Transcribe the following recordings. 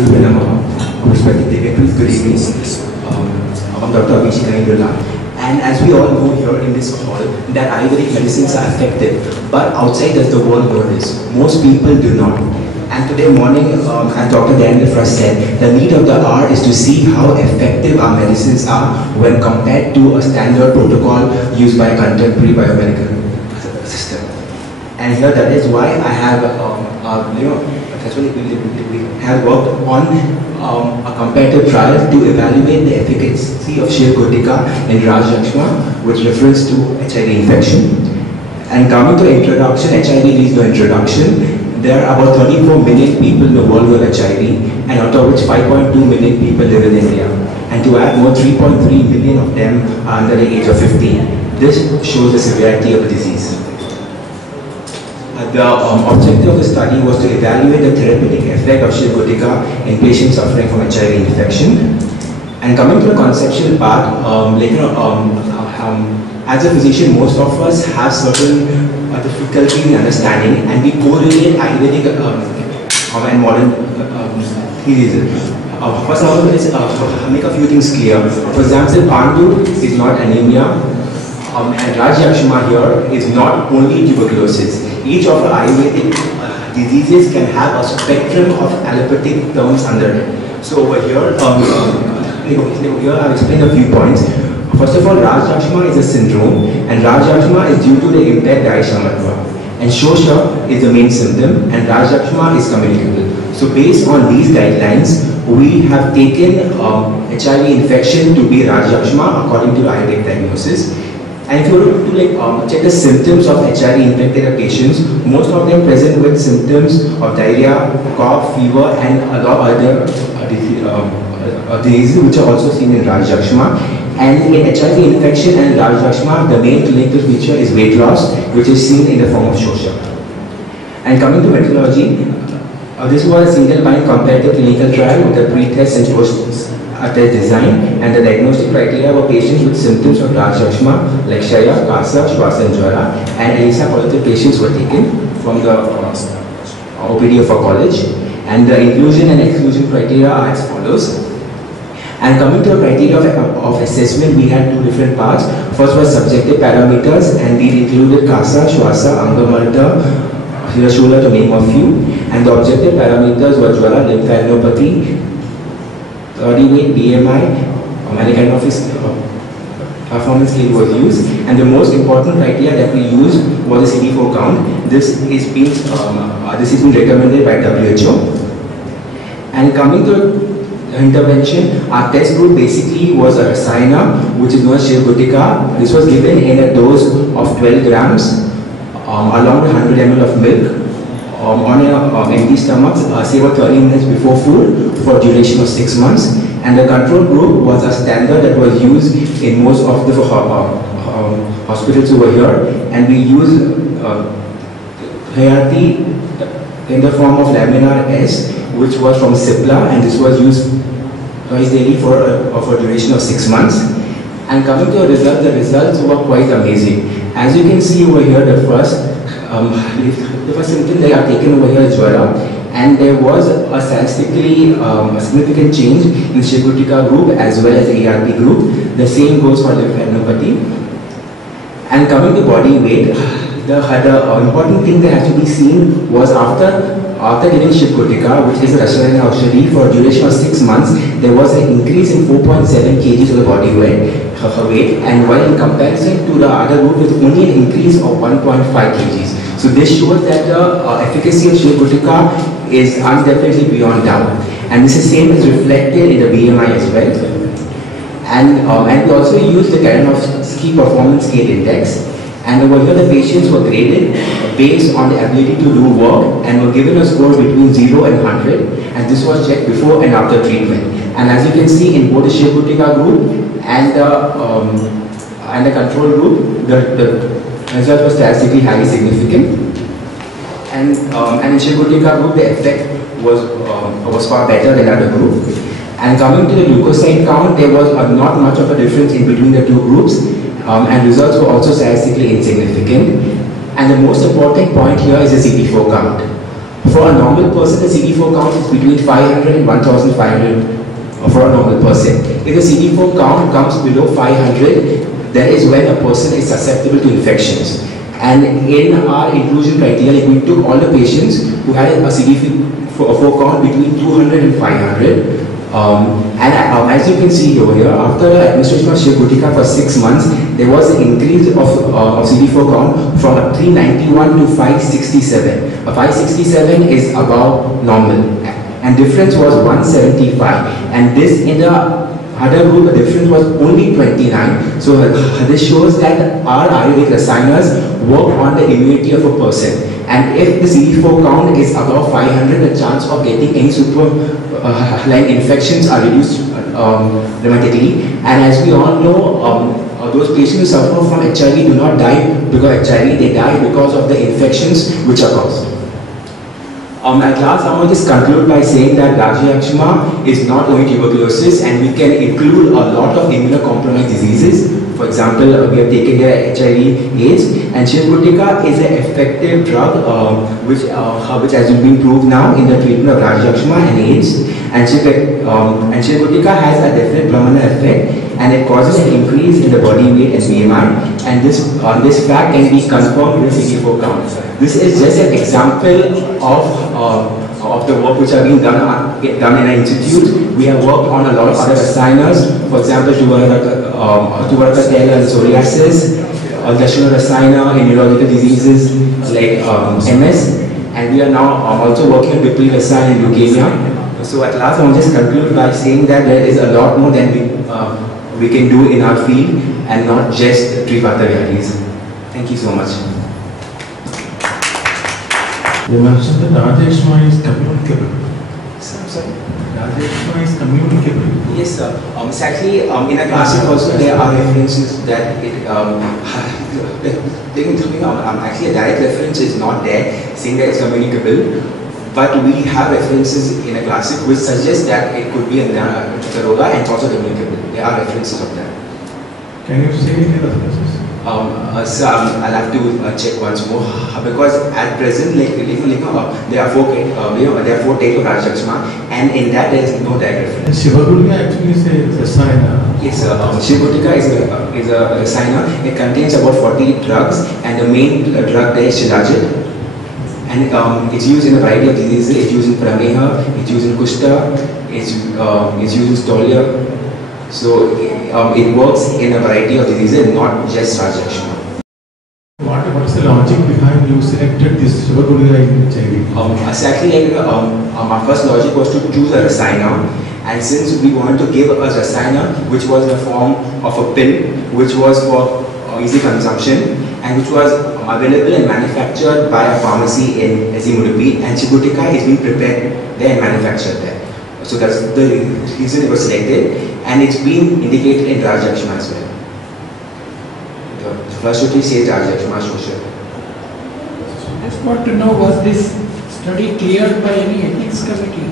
Guru Namaha, respected dignitaries, good evening. I'm Dr. Abhishek Anil Lulla. And as we all know here in this hall, that Ayurvedic medicines are effective, but outside does the world know this? Most people do not. And today morning, as Dr. Daniel Frost said, the need of the hour is to see how effective our medicines are when compared to a standard protocol used by a contemporary biomedical system. And here that is why I have, that's why we have worked on a comparative trial to evaluate the efficacy of Shiv Gutika in Raj Lakshma with reference to HIV infection. And coming to introduction, HIV needs no introduction. There are about 34 million people in the world who have HIV, and out of which 5.2 million people live in India. And to add more, 3.3 million of them are under the age of 15. This shows the severity of the disease. The objective of the study was to evaluate the therapeutic effect of Shiv Gutika in patients suffering from HIV infection. And coming to the conceptual part, as a physician, most of us have certain difficulty in understanding, and we correlate Ayurvedic and modern theories. First of all, let's make a few things clear. For example, Pandu is not anemia, and Raj Yakshma here is not only tuberculosis. Each of our Ayurvedic diseases can have a spectrum of allopathic terms under it. So over here, here I've explained a few points. First of all, Raj Lakshma is a syndrome, and Raj Lakshma is due to the impaired Daishamatva. And Shosha is the main symptom, and Raj Lakshma is communicable. So based on these guidelines, we have taken HIV infection to be Raj Lakshma according to the Ayurvedic diagnosis. And if you were to check the symptoms of HIV infected patients, most of them present with symptoms of diarrhea, cough, fever, and a lot of other diseases which are also seen in Raj Lakshma. And in HIV infection and Raj Lakshma, the main clinical feature is weight loss, which is seen in the form of Shosha. And coming to methodology, this was a single-blind comparative clinical trial with a pre-test and post-test design, and the diagnostic criteria were patients with symptoms of Raj Lakshma like Shaya, Kasa, Shwasa and Jwara, and ELISA positive patients were taken from the OPD of a college. And the inclusion and exclusion criteria are as follows. And coming to the criteria of assessment, we had two different parts. First was subjective parameters, and these included Kasa, Shwasa, Angamalta, Hirashula to name a few. And the objective parameters were Jwara, lymphadenopathy, body weight, BMI, any kind of performance scale was used. And the most important criteria that we used was the CD4 count. This is been recommended by WHO. And coming to intervention, our test group basically was a Rasayana, which is known as Shiv Gutika. This was given in a dose of 12 grams along with 100 ml of milk on an empty stomach, say about 30 minutes before food for a duration of 6 months. And the control group was a standard that was used in most of the hospitals over here. And we used hierarchy in the form of laminar S, which was from Cipla, and this was used twice daily for a duration of 6 months. And coming to the results were quite amazing. As you can see over here, the first symptom they are taken over here is Jwara, and there was a statistically significant change in Shiv Gutika group as well as the ARP group. The same goes for lymphadenopathy. And coming to body weight, the important thing that has to be seen was after giving Shiv Gutika, which is a Rasayana Aushadhi, for a duration of 6 months, there was an increase in 4.7 kg of the body weight, and while in comparison to the other group, it was only an increase of 1.5 kg. So this shows that the efficacy of Shiv Gutika is undefinitely beyond doubt. And this is same as reflected in the BMI as well. And we also used the Kalinowski Performance Scale Index. And over here, the patients were graded based on the ability to do work and were given a score between 0 and 100. And this was checked before and after treatment. And as you can see, in both the Shiv Gutika group and the control group, the result was statistically highly significant. And in Shiv Gutika group, the effect was far better than other group. And coming to the leukocyte count, there was not much of a difference in between the two groups. And results were also statistically insignificant. And the most important point here is the CD4 count. For a normal person, the CD4 count is between 500 and 1500 for a normal person. If the CD4 count comes below 500, that is when a person is susceptible to infections. And in our inclusion criteria, we took all the patients who had a CD4 count between 200 and 500. As you can see over here, after the administration of Shiv-Gutika for 6 months, there was an increase of CD4 count from 391 to 567. A 567 is above normal, and difference was 175. And this in the other group, the difference was only 29. So this shows that our Ayurvedic Rasayanas work on the immunity of a person. And if the CD4 count is above 500, the chance of getting any line infections are reduced dramatically. And as we all know, those patients who suffer from HIV do not die because of HIV, they die because of the infections which are caused. At last, I want to just conclude by saying that Rajayakshma is not only tuberculosis, and we can include a lot of immunocompromised diseases. For example, we have taken here HIV, AIDS, and Shiv-Gutika is an effective drug which has been proved now in the treatment of Rajayakshma and AIDS. And Shiv-Gutika has a definite Brahmana effect, and it causes an increase in the body weight and BMI. And this fact can be confirmed with CD4 count. This is just an example of the work which have been done in our institute. We have worked on a lot of other rasayanas, for example, tuberculosis and psoriasis, Dashuna rasayana in neurological diseases like MS, and we are now also working on Bipli rasayana in leukemia. So at last, I want to just conclude by saying that there is a lot more than we can do in our field, and not just treat Vata Vyadhis. Thank you so much. You mentioned that Rajayakshma is communicable. Sorry? Rajayakshma is communicable. Yes, sir. Exactly. In a classic also there are references that it actually a direct reference is not there saying that it's communicable, but we have references in a classic which suggest that it could be a Roga and it's also communicable. There are references of that. Can you say any references? So I'll have to check once more because at present, there are four types of Rajayakshma, and in that there is no direct reference. Shiv-Gutika actually is a rasayana. Yes, Shiv-Gutika is a rasayana. It contains about 40 drugs, and the main drug there is Shilajit. And it's used in a variety of diseases. It's used in Prameha, it's used in Kushta, it's used in Stolia. So it works in a variety of diseases, not just Rajayakshma. What is the logic behind you selected this Shiv-Gutika in HIV? Exactly, our first logic was to choose a rasayana, and since we wanted to give a rasayana which was in the form of a pill, which was for easy consumption, and which was available and manufactured by a pharmacy in Azimuddin, and Shiv-Gutika is being prepared there and manufactured there. So that's the reason it was selected, and it's been indicated in Rajayakshma as well. The Flashruti says Rajayakshma Shosha. I just want to know, was this study cleared by any ethics committee?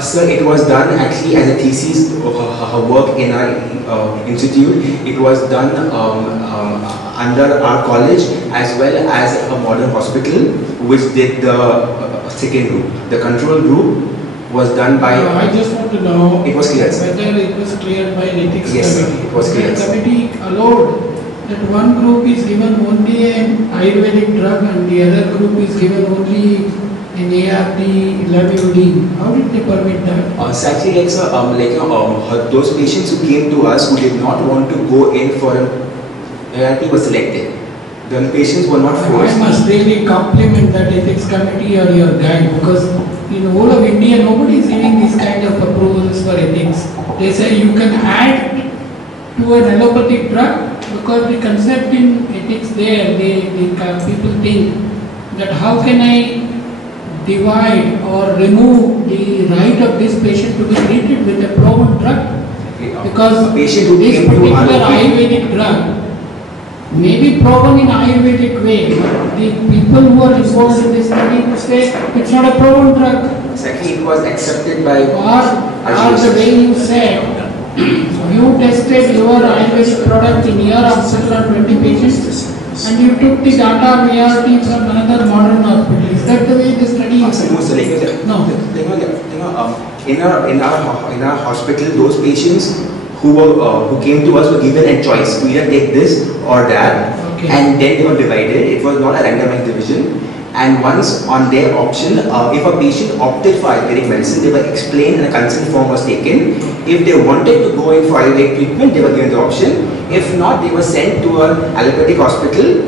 Sir, it was done actually as a thesis work in our institute. It was done under our college as well as a modern hospital, which did the second group. The control group was done by... I just want to know it was cleared, sir. Whether it was cleared by an ethics yes, committee. Sir, it was cleared. The committee allowed that one group is given only an Ayurvedic drug and the other group is given only an ART, Lamivudine. How did they permit that? Exactly, like, sir, those patients who came to us who did not want to go in for an ART were selected. The patients were not forced. I must really compliment that ethics committee or your guide, because in the whole of India nobody is giving these kind of approvals for ethics. They say you can add to an allopathic drug because the concept in ethics there, people think that how can I divide or remove the right of this patient to be treated with a proven drug, because this particular Ayurvedic drug may be proven in Ayurvedic way, but the people who are involved in this study would say it's not a proven drug. Exactly, it was accepted by... Or the way you said, you tested your Ayurvedic product in your hospital on 20 patients and you took the data of ART from another modern hospital. Is that the way the study is? No, No. In our hospital, those patients who came to us were given a choice to either take this or that, Okay. and then they were divided. It was not a randomized division. And once on their option, if a patient opted for Ayurvedic medicine, they were explained and a consent form was taken. If they wanted to go in for Ayurvedic treatment, they were given the option. If not, they were sent to an allopathic hospital,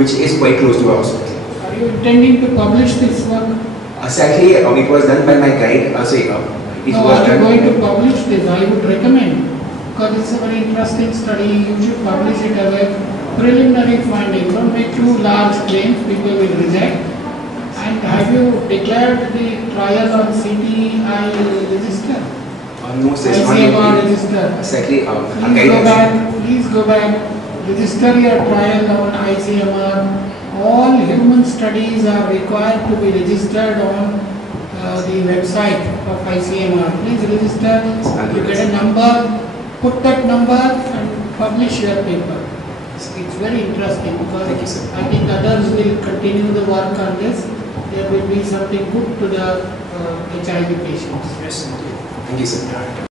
which is quite close to our hospital. Are you intending to publish this work? Exactly, it was done by my guide. No, are you going to publish this? I would recommend, because it's a very interesting study. You should publish it as a preliminary finding. Don't make too large claims, people will reject. And have you declared the trial on CTI register? No, sir, ICMR register. Exactly. Please go back, register your trial on ICMR. All human studies are required to be registered on the website of ICMR. Please register, you get a number, put that number and publish your paper. It's very interesting because I think others will continue the work on this. There will be something good to the HIV patients. Yes, thank you, sir.